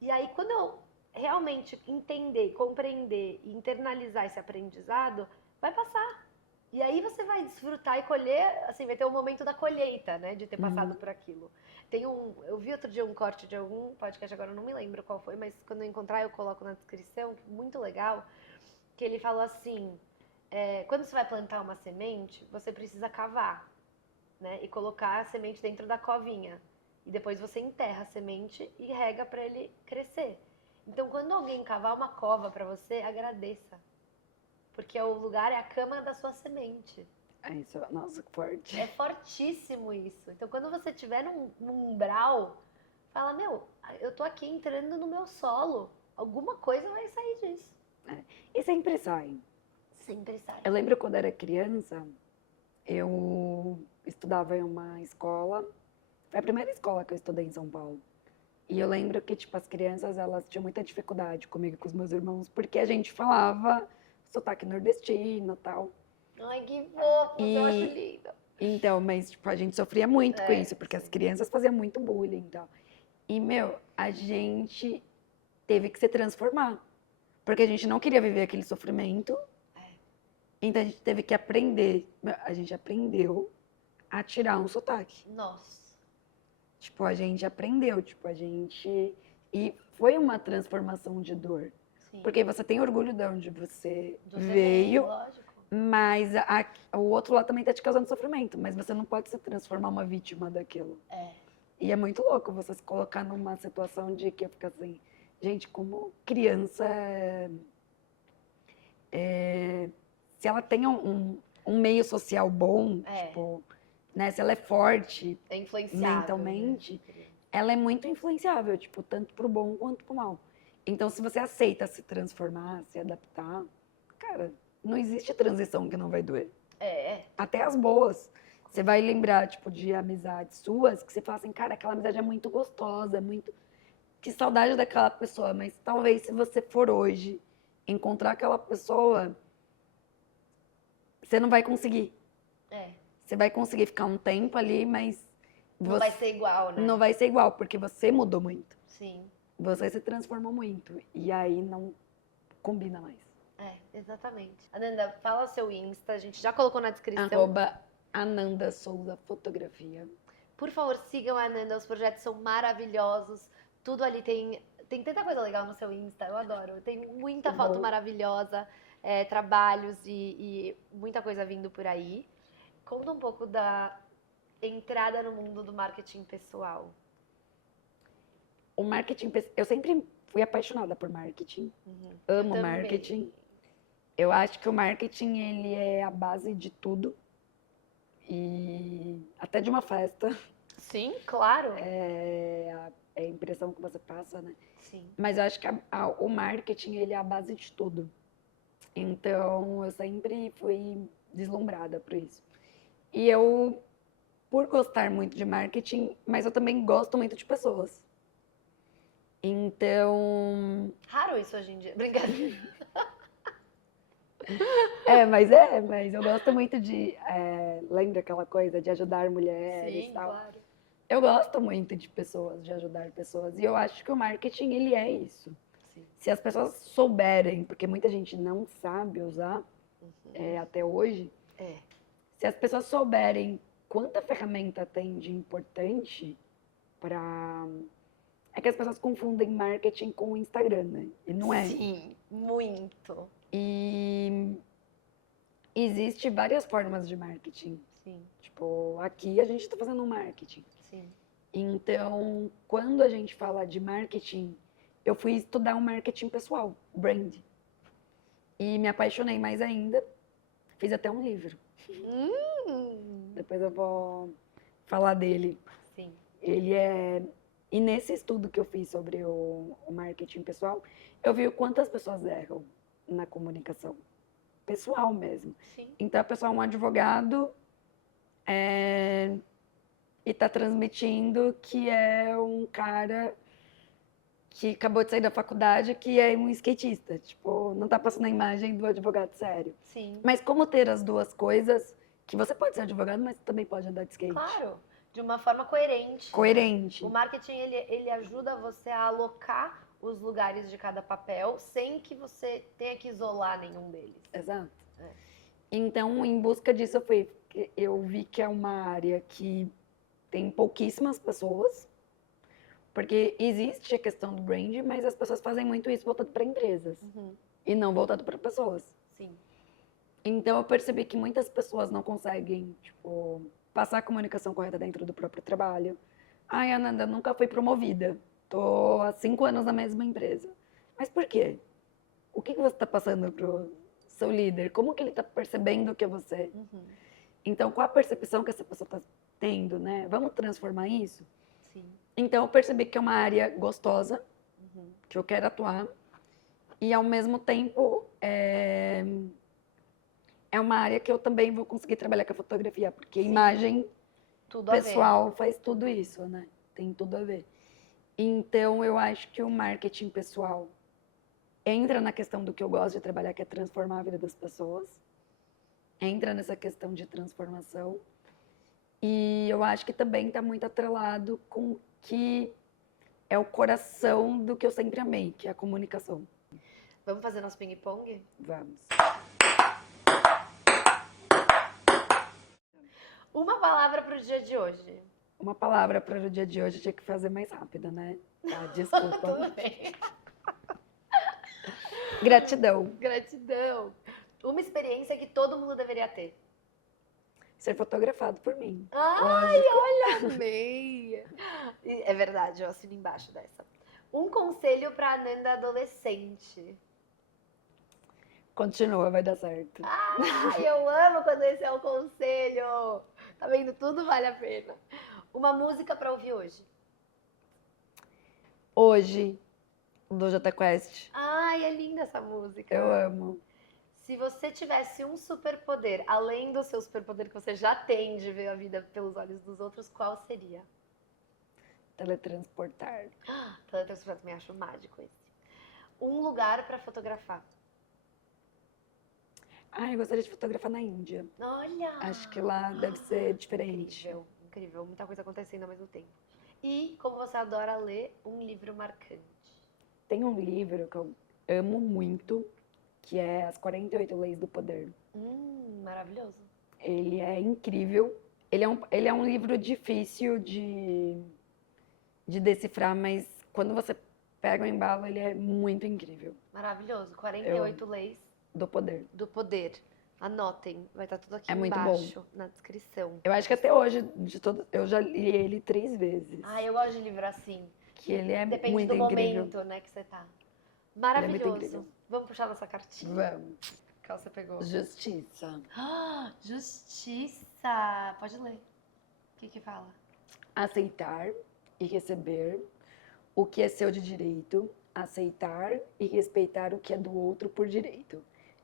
e aí quando eu realmente entender, compreender e internalizar esse aprendizado, vai passar. E aí você vai desfrutar e colher, assim, vai ter um momento da colheita, né, de ter passado por aquilo. Eu vi outro dia um corte de algum podcast, agora eu não me lembro qual foi, mas quando eu encontrar eu coloco na descrição, muito legal, que ele falou assim, quando você vai plantar uma semente, você precisa cavar, né, e colocar a semente dentro da covinha. E depois você enterra a semente e rega para ele crescer. Então, quando alguém cavar uma cova para você, agradeça. Porque o lugar é a cama da sua semente. Isso, nossa, que forte. É fortíssimo isso. Então, quando você estiver num umbral, fala, meu, eu tô aqui entrando no meu solo. Alguma coisa vai sair disso. E sempre sai. Sempre sai. Eu lembro quando era criança, eu estudava em uma escola, foi a primeira escola que eu estudei em São Paulo. E eu lembro que, tipo, as crianças, elas tinham muita dificuldade comigo e com os meus irmãos, porque a gente falava sotaque nordestino e tal. Ai, que fofo, eu acho lindo. Então, mas, tipo, a gente sofria muito com isso, porque as crianças faziam muito bullying e tal. E, meu, a gente teve que se transformar, porque a gente não queria viver aquele sofrimento. Então, a gente teve que aprender. A gente aprendeu a tirar um sotaque. Nossa. Tipo, a gente aprendeu, tipo, a gente... E foi uma transformação de dor. Sim. Porque você tem orgulho de onde você Você veio, lógico. mas o outro lado também tá te causando sofrimento. Mas você não pode se transformar uma vítima daquilo. E é muito louco você se colocar numa situação de que eu fico assim... Gente, como criança... se ela tem um meio social bom, tipo... Né, se ela é forte É influenciável, mentalmente, né? ela é muito influenciável, tipo, tanto pro bom quanto pro mal. Então, se você aceita se transformar, se adaptar, cara, não existe transição que não vai doer. Até as boas. Você vai lembrar, tipo, de amizades suas que você fala assim, cara, aquela amizade é muito gostosa, muito... Que saudade daquela pessoa. Mas talvez se você for hoje encontrar aquela pessoa, você não vai conseguir. Você vai conseguir ficar um tempo ali, mas... Não vai ser igual, né? Não vai ser igual, porque você mudou muito. Sim. Você se transformou muito. E aí não combina mais. Exatamente. Ananda, fala o seu Insta, a gente já colocou na descrição. @Ananda Souza Fotografia. Por favor, sigam a Ananda, os projetos são maravilhosos. Tudo ali tem tanta coisa legal no seu Insta, eu adoro. Tem muita foto maravilhosa, trabalhos e muita coisa vindo por aí. Conta um pouco da entrada no mundo do marketing pessoal. O marketing, eu sempre fui apaixonada por marketing. Amo marketing. Eu acho que o marketing, ele é a base de tudo. E até de uma festa. Sim, claro. É a impressão que você passa, né? Sim. Mas eu acho que o marketing, ele é a base de tudo. Então, eu sempre fui deslumbrada por isso. E eu, por gostar muito de marketing, mas eu também gosto muito de pessoas. Então... Raro isso hoje em dia. Brincadeira. Mas eu gosto muito de... lembra aquela coisa de ajudar mulheres e tal? Claro. Eu gosto muito de pessoas, de ajudar pessoas. E eu acho que o marketing, ele é isso. Sim. Se as pessoas souberem, porque muita gente não sabe usar até hoje, se as pessoas souberem quanta ferramenta tem de importante para... É que as pessoas confundem marketing com o Instagram, né? E não é. Sim, muito. E existe várias formas de marketing. Sim. Tipo, aqui a gente está fazendo um marketing. Sim. Então, quando a gente fala de marketing, eu fui estudar um marketing pessoal, brand. E me apaixonei mais ainda. Fiz até um livro. Depois eu vou falar dele. Sim. Ele é... E nesse estudo que eu fiz sobre o marketing pessoal, eu vi o quanto as pessoas erram na comunicação. Pessoal mesmo. Sim. Então, a pessoa é um advogado e tá transmitindo que é um cara que acabou de sair da faculdade, que é um skatista. Tipo, não tá passando a imagem do advogado sério. Sim. Mas como ter as duas coisas, que você pode ser advogado, mas também pode andar de skate. Claro, de uma forma coerente. Coerente. O marketing, ele ajuda você a alocar os lugares de cada papel sem que você tenha que isolar nenhum deles. Exato. É. Então, em busca disso, eu vi que é uma área que tem pouquíssimas pessoas, porque existe a questão do brand, mas as pessoas fazem muito isso voltado para empresas e não voltado para pessoas. Sim. Então, eu percebi que muitas pessoas não conseguem, tipo, passar a comunicação correta dentro do próprio trabalho. Ai, Ananda, nunca fui promovida. Tô há 5 anos na mesma empresa. Mas por quê? O que você está passando pro seu líder? Como que ele está percebendo que é você? Então, qual a percepção que essa pessoa está tendo, né? Vamos transformar isso? Sim. Então, eu percebi que é uma área gostosa, que eu quero atuar. E, ao mesmo tempo, é uma área que eu também vou conseguir trabalhar com a fotografia, porque Sim. imagem Tudo a ver. pessoal faz tudo isso, né? Tem tudo a ver. Então, eu acho que o marketing pessoal entra na questão do que eu gosto de trabalhar, que é transformar a vida das pessoas. Entra nessa questão de transformação. E eu acho que também está muito atrelado com o que é o coração do que eu sempre amei, que é a comunicação. Vamos fazer nosso ping-pong? Vamos. Uma palavra para o dia de hoje. Uma palavra para o dia de hoje, eu tinha que fazer mais rápido, né? Tá, desculpa. Tudo bem. Gratidão. Gratidão. Uma experiência que todo mundo deveria ter. Ser fotografado por mim. Ai, Lógico. olha, amei. É verdade, eu assino embaixo dessa. Um conselho para Ananda adolescente. Continua, vai dar certo. Ai, eu amo quando esse é o conselho. Tá vendo? Tudo vale a pena. Uma música para ouvir hoje. Hoje, do Jota Quest. Ai, é linda essa música. Eu amo. Se você tivesse um superpoder, além do seu superpoder que você já tem de ver a vida pelos olhos dos outros, qual seria? Teletransportar. Teletransportar, também acho mágico esse. Um lugar para fotografar. Ai, eu gostaria de fotografar na Índia. Olha! Acho que lá deve ser diferente. Incrível, incrível. Muita coisa acontecendo ao mesmo tempo. E, como você adora ler, um livro marcante. Tem um livro que eu amo muito, que é As 48 Leis do Poder. Maravilhoso. Ele é incrível. Ele é um livro difícil de decifrar, mas quando você pega o embalo, ele é muito incrível. Maravilhoso. 48 leis Do poder. do poder. Anotem, vai estar tudo aqui É muito embaixo, na descrição. Eu acho que até hoje, eu já li ele 3 vezes. Ah, eu gosto de livro assim. Que ele é Depende muito do incrível. momento, né, que você tá. Ele é Maravilhoso. muito incrível. Vamos puxar nossa cartinha? Vamos. Qual você pegou? Justiça. Justiça. Pode ler. O que fala? Aceitar e receber o que é seu de direito. Aceitar e respeitar o que é do outro por direito.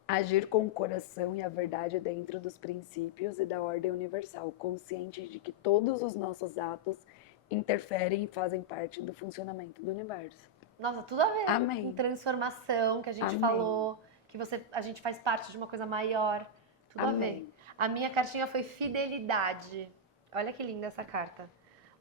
Agir com o coração e a verdade dentro dos princípios e da ordem universal, consciente de que todos os nossos atos interferem e fazem parte do funcionamento do universo. Nossa, tudo a ver. Amém. Com transformação, que a gente Amém. falou, que a gente faz parte de uma coisa maior. Tudo Amém. a ver. A minha cartinha foi fidelidade. Olha que linda essa carta.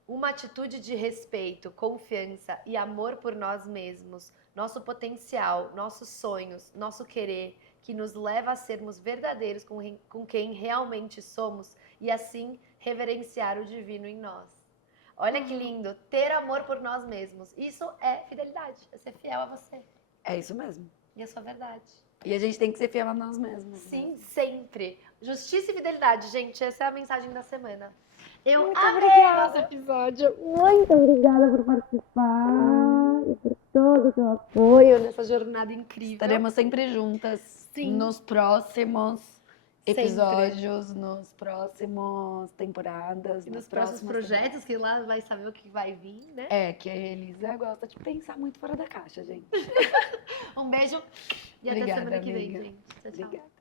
Uma atitude de respeito, confiança e amor por nós mesmos, nosso potencial, nossos sonhos, nosso querer, que nos leva a sermos verdadeiros com quem realmente somos e assim reverenciar o divino em nós. Olha que lindo, ter amor por nós mesmos. Isso é fidelidade, é ser fiel a você É isso mesmo. e a sua verdade. E a gente tem que ser fiel a nós mesmos. Sim, sempre. Justiça e fidelidade, gente, essa é a mensagem da semana. Eu Muito amei obrigada. nosso episódio. Muito obrigada por participar e por todo o seu apoio nessa jornada incrível. Estaremos sempre juntas. Sim. Nos próximos Sempre. episódios, nos próximos temporadas, E nas nos próximos próximas projetos, que lá vai saber o que vai vir, né? É, que a Elisa gosta de pensar muito fora da caixa, gente. Um beijo e até Obrigada, semana que vem, amiga. gente. Tchau, tchau. Obrigada.